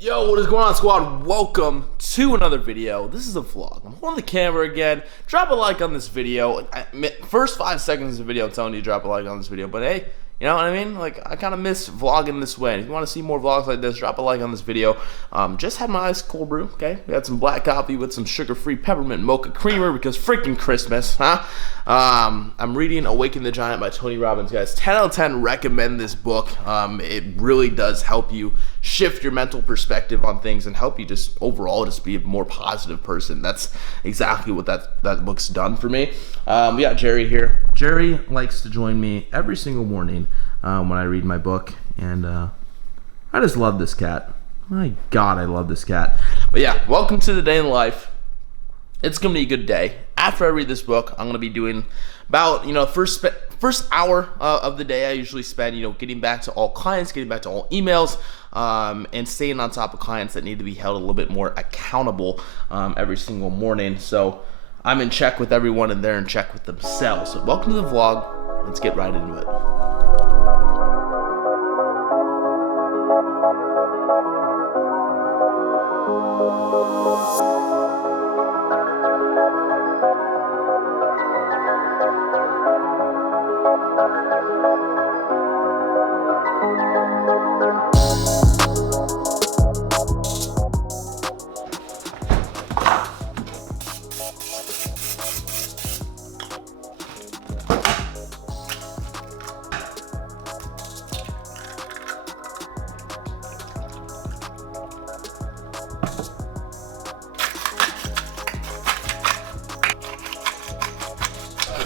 Yo, what is going on, squad? Welcome to another video. This is a vlog. I'm holding the camera again. Drop a like on this video. First 5 seconds of the video, I'm telling you to drop a like on this video. But hey, you know what I mean? Like, I kind of miss vlogging this way. If you want to see more vlogs like this, drop a like on this video. Just had my ice cold brew, okay? We had some black coffee with some sugar-free peppermint mocha creamer because freaking Christmas, huh? I'm reading Awaken the Giant by Tony Robbins, guys. 10 out of 10 recommend this book. It really does help you shift your mental perspective on things and help you just overall just be a more positive person. That's exactly what that book's done for me. We got Jerry here. Jerry likes to join me every single morning when I read my book, and I just love this cat. My God, I love this cat. But yeah, welcome to the day in life. It's gonna be a good day. After I read this book, I'm gonna be doing about, first hour of the day I usually spend, getting back to all clients, getting back to all emails, and staying on top of clients that need to be held a little bit more accountable every single morning. So I'm in check with everyone, and they're in check with themselves. So welcome to the vlog. Let's get right into it.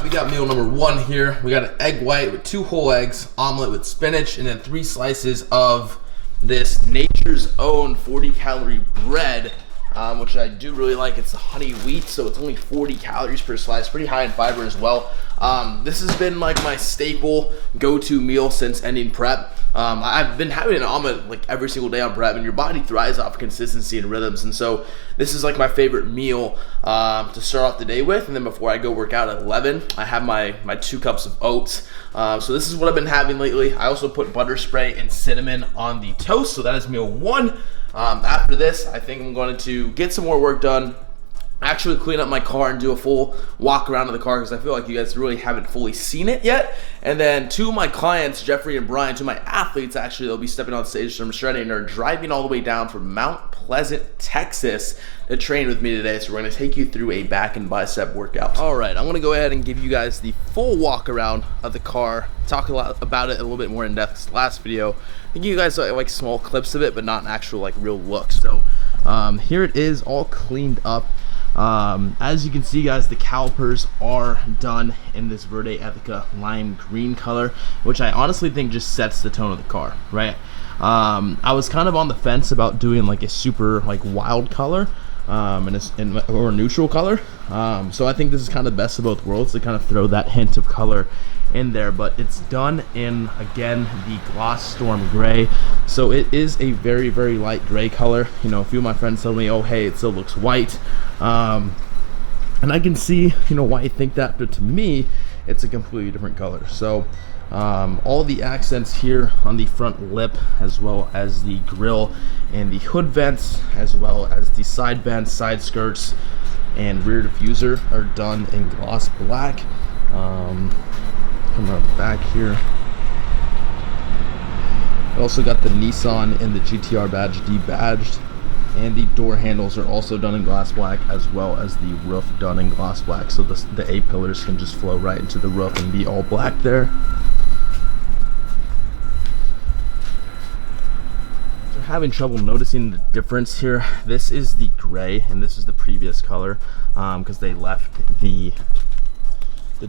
We got meal number one here. We got an egg white with 2 whole eggs, omelet with spinach, and then 3 slices of this Nature's Own 40-calorie bread, which I do really like. It's the honey wheat, so it's only 40 calories per slice, pretty high in fiber as well. This has been like my staple go-to meal since ending prep. I've been having an omelet like every single day on prep, and your body thrives off consistency and rhythms, and so this is like my favorite meal to start off the day with. And then before I go work out at 11, I have my 2 cups of oats. So this is what I've been having lately. I also put butter spray and cinnamon on the toast, so that is meal 1. After this, I think I'm going to get some more work done, actually clean up my car and do a full walk around of the car, because I feel like you guys really haven't fully seen it yet. And then 2 of my clients, Jeffrey and Brian, 2 of my athletes, actually, they'll be stepping on stage from shredding, and are driving all the way down from Mount Pleasant, Texas to train with me today. So we're going to take you through a back and bicep workout. All right, I'm going to go ahead and give you guys the full walk around of the car, talk a lot about it a little bit more in depth last video. I give you guys like small clips of it, but not an actual like real look. So here it is, all cleaned up. As you can see, guys, the calipers are done in this Verde Ethica lime green color, which I honestly think just sets the tone of the car, right? I was kind of on the fence about doing like a super like wild color or a neutral color, so I think this is kind of the best of both worlds to kind of throw that hint of color in there. But it's done in, again, the Gloss Storm gray, so it is a very, very light gray color. A few of my friends told me, oh hey, it still looks white, and I can see why you think that, but to me it's a completely different color. So all the accents here on the front lip, as well as the grille and the hood vents, as well as the side vents, side skirts, and rear diffuser are done in gloss black. Come around back here. Also got the Nissan and the GTR badge debadged, and the door handles are also done in gloss black, as well as the roof done in gloss black, so the A-pillars can just flow right into the roof and be all black there. So having trouble noticing the difference here. This is the gray and this is the previous color, because they left the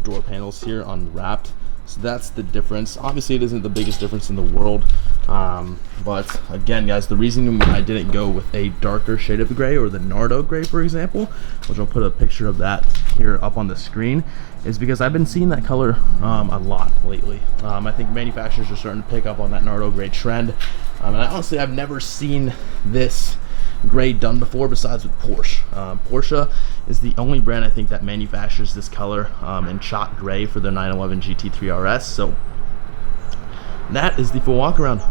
door panels here unwrapped. So that's the difference. Obviously it isn't the biggest difference in the world, but again, guys, the reason I didn't go with a darker shade of gray, or the Nardo gray, for example, which I'll put a picture of that here up on the screen, is because I've been seeing that color a lot lately. I think manufacturers are starting to pick up on that Nardo gray trend, and honestly, I've never seen this gray done before besides with Porsche. Porsche is the only brand I think that manufactures this color in shot gray for their 911 GT3 RS. So that is the full walk around.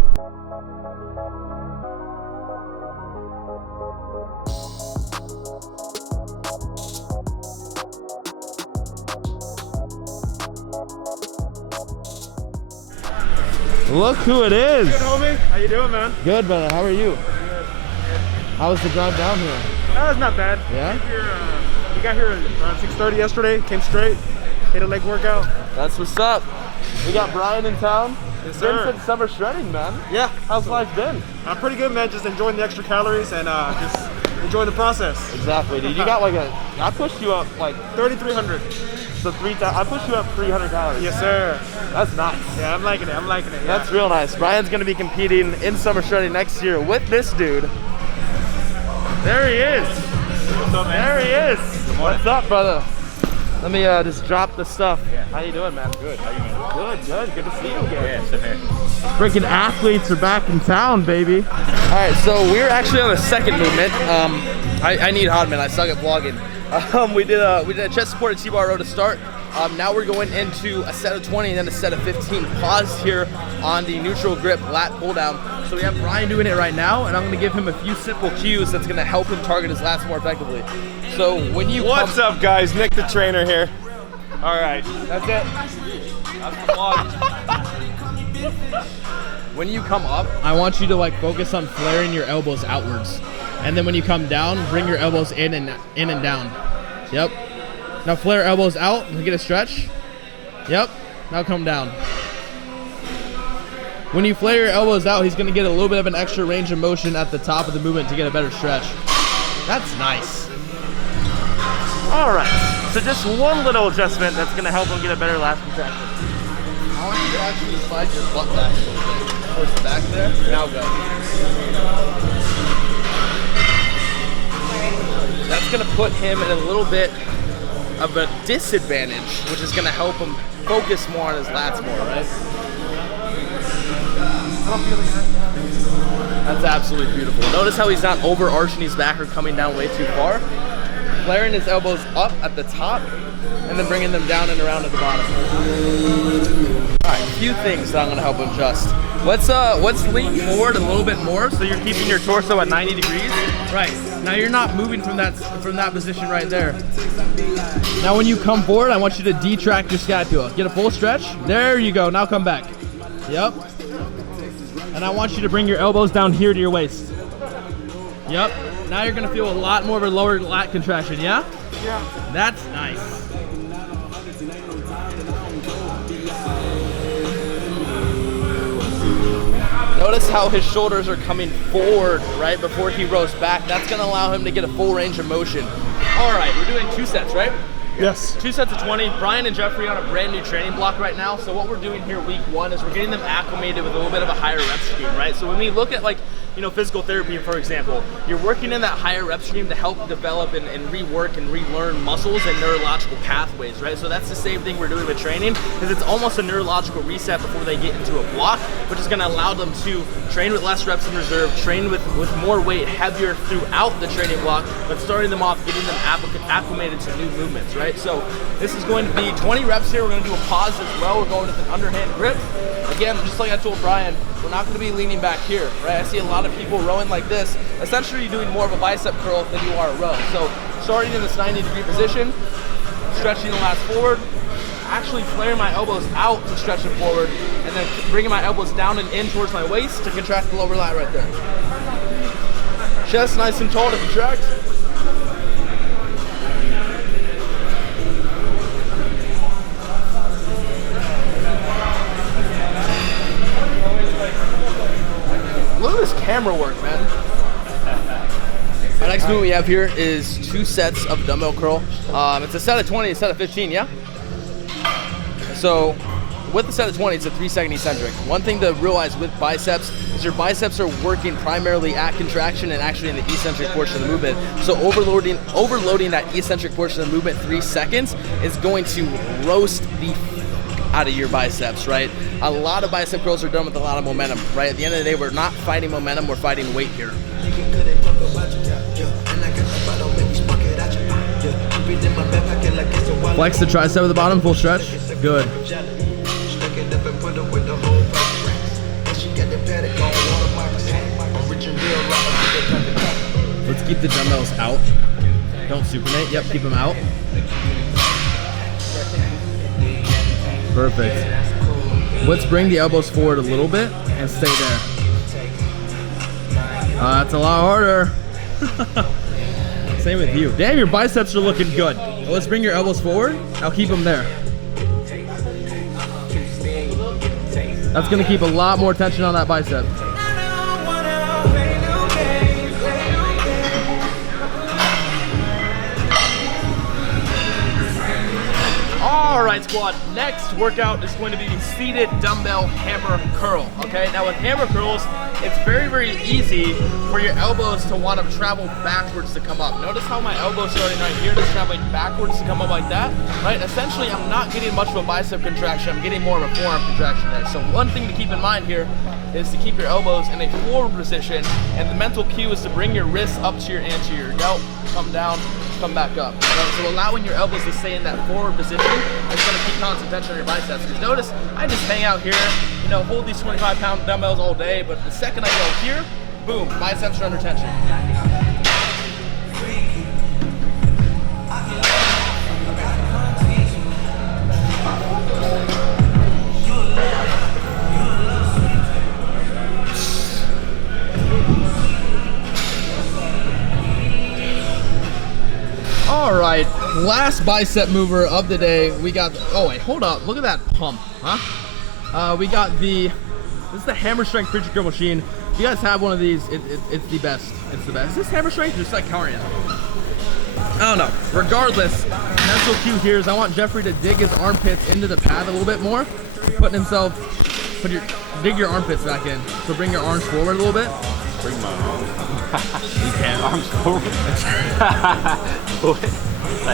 Look who it is. Good, homie. How you doing, man? Good, brother. How are you? Good. How was the drive down here? It's not bad. Yeah? We got here around 6:30 yesterday. Came straight. Hit a leg workout. That's what's up. We got Brian in town. Yes, sir. Been since summer shredding, man. Yeah. How's life been? Pretty good, man. Just enjoying the extra calories and just enjoying the process. Exactly, dude. You got like I pushed you up like 3,300. so I pushed you up 300 calories. Yes, sir. That's nice. Yeah, I'm liking it. I'm liking it. Yeah. That's real nice. Brian's gonna be competing in summer shredding next year with this dude. There he is. What's up, man? There he is. What's up, brother? Let me just drop the stuff. Yeah. How you doing, man? Good. How you doing? Good. Good to see you again. Yeah, same here. Freaking athletes are back in town, baby. All right, so we're actually on the second movement. I need Hodman. I suck at vlogging. We did a chest supported T-bar row to start. Now we're going into a set of 20 and then a set of 15. Pause here on the neutral grip lat pull down. So we have Brian doing it right now, and I'm gonna give him a few simple cues that's gonna help him target his lats more effectively. So when you What's up, guys? Nick the trainer here. All right. That's it. That's the vlog. When you come up, I want you to like focus on flaring your elbows outwards. And then when you come down, bring your elbows in and down. Yep. Now flare elbows out and get a stretch. Yep. Now come down. When you flare your elbows out, he's gonna get a little bit of an extra range of motion at the top of the movement to get a better stretch. That's nice. All right, so just one little adjustment that's gonna help him get a better lat contraction. I want you to actually slide your butt back a little bit. Push it back there, now go. That's gonna put him in a little bit of a disadvantage, which is gonna help him focus more on his lats more, right? That's absolutely beautiful. Notice how he's not overarching his back or coming down way too far. Flaring his elbows up at the top and then bringing them down and around at the bottom. All right, a few things that I'm gonna help him adjust. Let's lean forward a little bit more so you're keeping your torso at 90 degrees. Right, now you're not moving from that position right there. Now when you come forward, I want you to detract your scapula. Get a full stretch. There you go, now come back. Yep. And I want you to bring your elbows down here to your waist. Yep. Now you're gonna feel a lot more of a lower lat contraction, yeah? Yeah. That's nice. Notice how his shoulders are coming forward right before he rows back. That's gonna allow him to get a full range of motion. All right, we're doing 2 sets, right? Yes. 2 sets of 20. Brian and Jeffrey on a brand new training block right now. So what we're doing here week 1 is we're getting them acclimated with a little bit of a higher rep scheme, right? So when we look at like, physical therapy, for example, you're working in that higher rep scheme to help develop and rework and relearn muscles and neurological pathways, right? So that's the same thing we're doing with training, because it's almost a neurological reset before they get into a block, which is gonna allow them to train with less reps in reserve, train with more weight, heavier throughout the training block, but starting them off, getting them acclimated to new movements, right? So this is going to be 20 reps here. We're gonna do a pause as well. We're going with an underhand grip. Again, just like I told Brian, we're not gonna be leaning back here, right? I see a lot of people rowing like this. Essentially, you're doing more of a bicep curl than you are a row. So starting in this 90-degree position, stretching the lats forward, actually flaring my elbows out to stretch them forward, and then bringing my elbows down and in towards my waist to contract the lower lat right there. Chest nice and tall to contract. Look at this camera work, man. Our next movement we have here is 2 sets of dumbbell curl. It's a set of 20, a set of 15, yeah? So with the set of 20, it's a 3-second eccentric. One thing to realize with biceps is your biceps are working primarily at contraction and actually in the eccentric portion of the movement. So overloading that eccentric portion of the movement 3 seconds is going to roast the out of your biceps, right? A lot of bicep curls are done with a lot of momentum, right? At the end of the day, we're not fighting momentum, we're fighting weight here. Flex the tricep at the bottom, full stretch. Good. Let's keep the dumbbells out. Don't supinate. Yep, keep them out. Perfect. Let's bring the elbows forward a little bit and stay there. That's a lot harder. Same with you. Damn, your biceps are looking good. Let's bring your elbows forward. I'll keep them there. That's gonna keep a lot more tension on that bicep. All right, squad, next workout is going to be the seated dumbbell hammer curl, okay? Now with hammer curls, it's very, very easy for your elbows to want to travel backwards to come up. Notice how my elbow's starting right here, just traveling backwards to come up like that, right? Essentially, I'm not getting much of a bicep contraction, I'm getting more of a forearm contraction there. So one thing to keep in mind here is to keep your elbows in a forward position, and the mental cue is to bring your wrists up to your anterior delt, come down, come back up. Right? So allowing your elbows to stay in that forward position is going to keep constant tension on your biceps. Because notice, I just hang out here, you know, hold these 25-pound dumbbells all day, but the second I go here, boom, biceps are under tension. All right, last bicep mover of the day. We got, oh wait, hold up, look at that pump, huh? We got this is the hammer strength preacher curl machine. If you guys have one of these, it's the best. It's the best. Is this hammer strength or just like Karian? I don't know. Regardless, mental cue here is I want Jeffrey to dig his armpits into the pad a little bit more. Putting himself, dig your armpits back in. So bring your arms forward a little bit. Bring my arms. You can. Arms forward.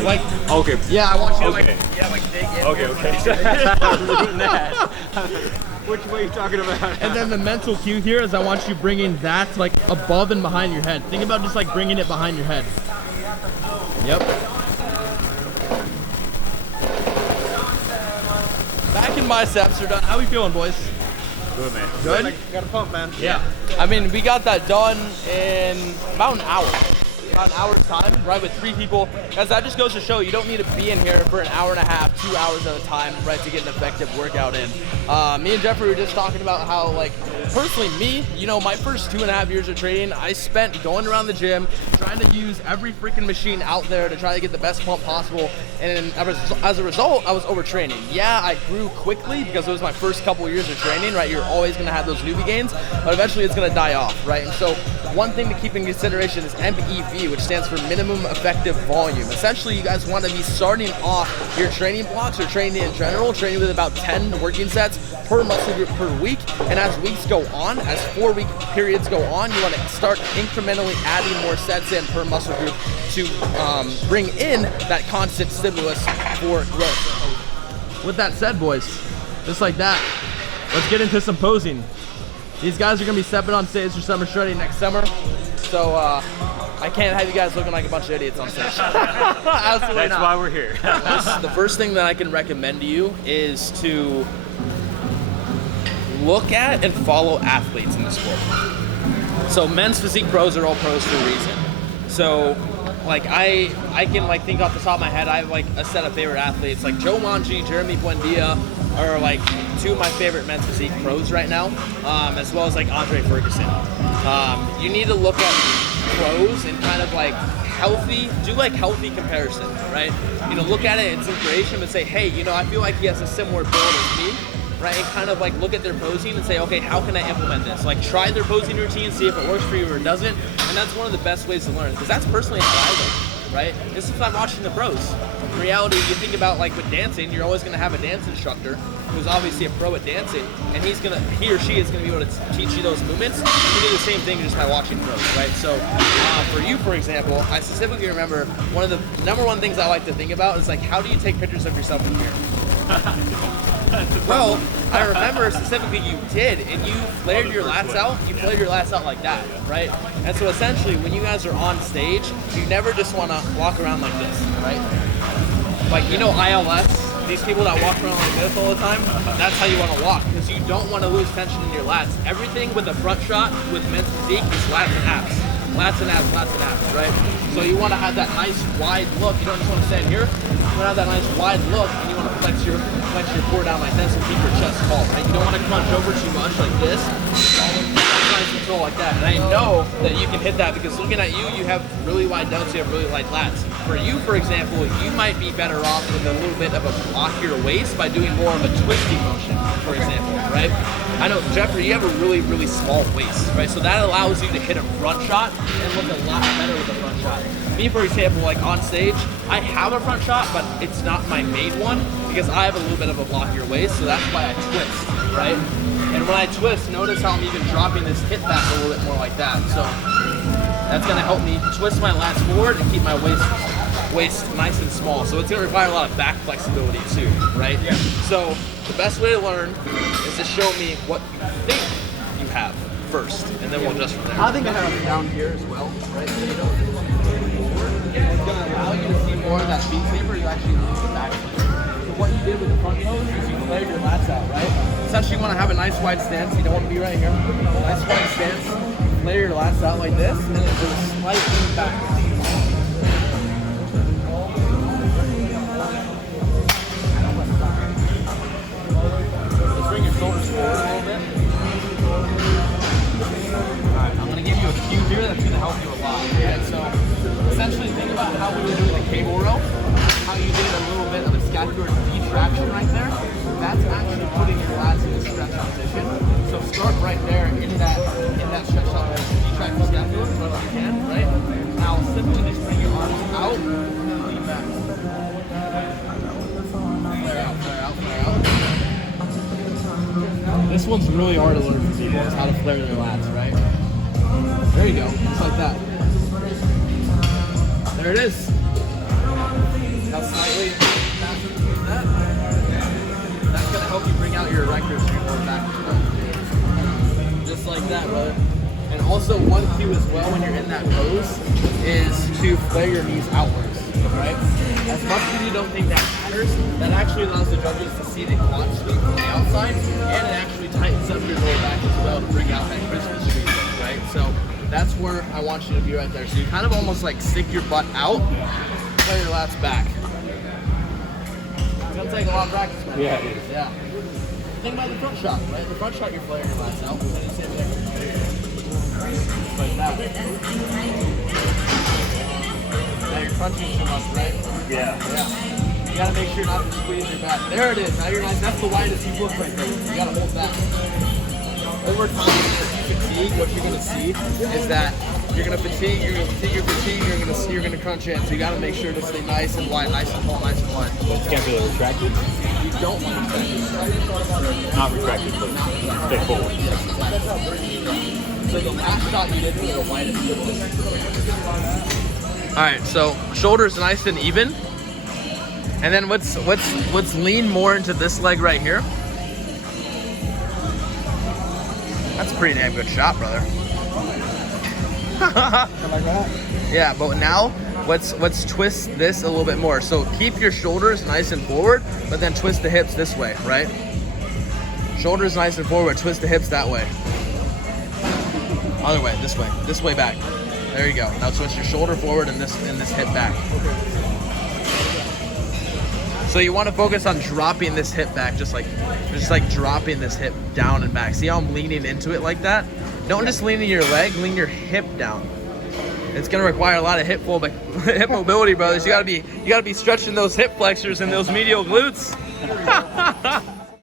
Like, okay. Yeah, I want you to okay. like dig in. Okay, Which way are you talking about? And then the mental cue here is I want you bringing that like above and behind your head. Think about just like bringing it behind your head. Yep. Back and biceps are done. How we feeling, boys? Good, man. Good? Got a pump, man. Yeah. I mean, we got that done in about an hour. About an hour's time, right, with 3 people. Guys, that just goes to show you don't need to be in here for an hour and a half, 2 hours at a time, right, to get an effective workout in. Me and Jeffrey were just talking about how, like, personally, me, you know, my first 2.5 years of training, I spent going around the gym, trying to use every freaking machine out there to try to get the best pump possible. And as a result, I was overtraining. Yeah, I grew quickly because it was my first couple years of training, right? You're always going to have those newbie gains, but eventually it's going to die off, right? And so one thing to keep in consideration is MEV, which stands for minimum effective volume. Essentially, you guys want to be starting off your training blocks or training in general, training with about 10 working sets per muscle group per week. And as weeks go on, as 4-week periods go on, you want to start incrementally adding more sets in per muscle group to bring in that constant stimulus for growth. With that said, boys, just like that, let's get into some posing. These guys are going to be stepping on stage for summer shredding next summer. So I can't have you guys looking like a bunch of idiots on stage. Absolutely That's not. why we're here. The first thing that I can recommend to you is to look at and follow athletes in the sport. So men's physique pros are all pros for a reason. So like I can like think off the top of my head, I have like a set of favorite athletes like Joe Monchi, Jeremy Buendia are like 2 of my favorite men's physique pros right now, as well as like Andre Ferguson. You need to look at pros and kind of like do healthy comparison, right? You know, look at it in inspiration and say, hey, you know, I feel like he has a similar build as me, right? And kind of like look at their posing and say, okay, how can I implement this? Like try their posing routine, see if it works for you or it doesn't. And that's one of the best ways to learn, because that's personally how I learn, right? This is what I'm watching the pros. In reality, you think about like with dancing, you're always gonna have a dance instructor who's obviously a pro at dancing, and he or she is gonna be able to teach you those movements. You do the same thing just by watching pros, right? So for you, for example, I specifically remember one of the #1 things I like to think about is like, how do you take pictures of yourself in the mirror? Well, I remember specifically you did, and you flared your lats out. You flared your lats out like that, right? And so essentially, when you guys are on stage, you never just want to walk around like this, right? Like, you know, ILS, these people that walk around like this all the time, that's how you want to walk, because you don't want to lose tension in your lats. Everything with a front shot with men's physique is lats and abs. lats and abs, right? So you want to have that nice wide look. You don't just want to stand here. You want to have that nice wide look, and you want to flex your core down like this and keep your chest tall, right? You don't want to crunch over too much like this. Nice and tall like that. And I know that you can hit that because looking at you, you have really wide delts, you have really wide lats. For you, for example, you might be better off with a little bit of a blockier waist by doing more of a twisting motion, for example, right? I know, Jeffrey, you have a really, really small waist, right? So that allows you to hit a front shot and look a lot better with a front shot. Me, for example, like on stage, I have a front shot, but it's not my main one because I have a little bit of a blockier waist, so that's why I twist, right? And when I twist, notice how I'm even dropping this hip back a little bit more like that. So that's gonna help me twist my lats forward and keep my waist nice and small. So it's gonna require a lot of back flexibility too, right? Yeah. So the best way to learn is to show me what you think you have first, and then we'll adjust from there. I think I have it down here as well, right? So you don't What's gonna allow you to see more of that beat taper is actually the back. So what you did with the front pose is you flared your lats out, right? Essentially you wanna have a nice wide stance. You don't wanna be right here. Nice wide stance. Flare your lats out like this, and then it goes slightly back. Bring your shoulders forward a little bit. Alright, I'm going to give you a cue here that's going to help you a lot. Okay? So, essentially think about how we were doing the cable row, how you did a little bit of a scapular detraction right there. That's actually putting your lats in a stretch out position. So start right there in that stretch out position. Detract the scapula as much as you can, right? Now simply just bring your arms out, lean back. Flare out, flare out, flare out. This one's really hard to learn for people is how to flare their lats, right? There you go, just like that. There it is. Now slightly faster than that. That's gonna help you bring out your erectors and your lower back as well. Just like that, brother. And also one cue as well when you're in that pose is to flare your knees outwards, right? As much as you don't think that matters, that actually allows the judges to see the quad sweep from the outside, and it actually tightens up your lower back as well to bring out that Christmas tree look, right? So that's where I want you to be right there. So you kind of almost like stick your butt out, flare your lats back. It's gonna take a lot of practice, man. Yeah, it is. Yeah. Think about the front shot, right? The front shot, you're flaring your lats out. Like that. Now you're crunching too much, right? Yeah. Yeah. You gotta make sure not to squeeze your back. There it is. Now you're nice. That's the widest you look right there. You gotta hold that. Over time, as you fatigue, what you're gonna see is that you're gonna fatigue, you're gonna crunch in. So you gotta make sure to stay nice and wide, nice and tall, nice and wide. Can't be retracted. You don't want to retract. Not retracted, but stay forward. So the last shot you did was the widest. All right, so shoulders nice and even, and then let's lean more into this leg right here. That's a pretty damn good shot, brother. like that. Yeah, but now let's twist this a little bit more. So keep your shoulders nice and forward, but then twist the hips this way, right? Shoulders nice and forward, twist the hips that way. Other way, this way back. There you go. Now twist your shoulder forward and this hip back. So you want to focus on dropping this hip back, just like dropping this hip down and back. See how I'm leaning into it like that? Don't just lean in your leg, lean your hip down. It's gonna require a lot of hip mobility, brothers. You gotta be stretching those hip flexors and those medial glutes.